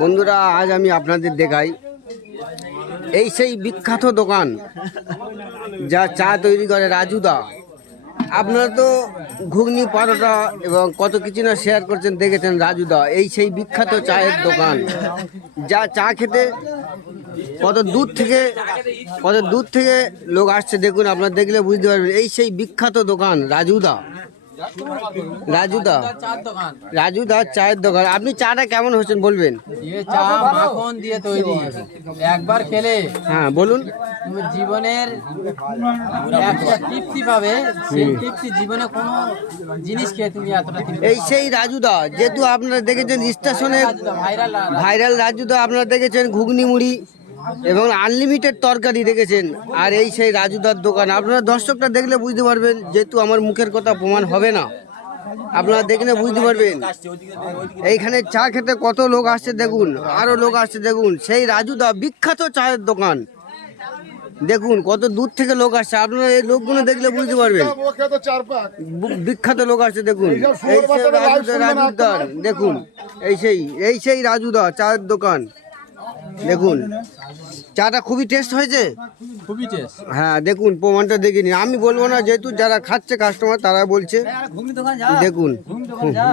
বন্ধুরা, আজ আমি আপনাদের দেখাই এই সেই বিখ্যাত দোকান যা চা তৈরি করে রাজুদা আপনারা তো ঘুগনি, পরোটা এবং কত কিছু না শেয়ার করছেন, দেখেছেন রাজুদা এই সেই বিখ্যাত চায়ের দোকান যা চা খেতে কত দূর থেকে, কত দূর থেকে লোক আসছে, দেখুন, আপনারা দেখলে বুঝতে পারবেন। এই সেই বিখ্যাত দোকান রাজুদা রাজুদা রাজুদা চায়ের দোকান। আপনি চাটা কেমন হচ্ছেন বলবেন? দিয়ে চা মাখন দিয়ে তৈরি। একবার খেলে হ্যাঁ বলুন। জীবনের একটা তৃপ্তি পাবে। সেই তৃপ্তি জীবনে কোনো জিনিস খেয়ে তুমি এতটা এই সেই রাজুদা যেহেতু আপনারা দেখেছেন স্টেশনে ভাইরাল ভাইরাল রাজুদা আপনারা দেখেছেন ঘুগনি মুড়ি এবং আনলিমিটেড তরকারি দেখেছেন। আর এই সেই রাজুদার দোকান। আপনারা দর্শকটা দেখলে বুঝতে পারবেন যেহেতু আমার মুখের কথা প্রমাণ হবে না। আপনারা দেখলে বুঝতে পারবেন এইখানে চা খেতে কত লোক আসছে দেখুন আরও লোক আসছে দেখুন। সেই রাজুদা বিখ্যাত চায়ের দোকান। দেখুন কত দূর থেকে লোক আসছে। আপনারা এই লোকগুলো দেখলে বুঝতে পারবেন। বিখ্যাত লোক আসছে দেখুন। এই সেই রাজুদা রাজুদার দেখুন। এই সেই এই সেই রাজুদা চায়ের দোকান। দেখুন। চাটা খুবই টেস্ট হয়েছে? খুবই টেস্ট হ্যাঁ দেখুন প্রমাণটা দেখে নিন। আমি বলব না যেহেতু যারা খাচ্ছে কাস্টমার তারা বলছে। দেখুন। ঘুগনি দোকান যা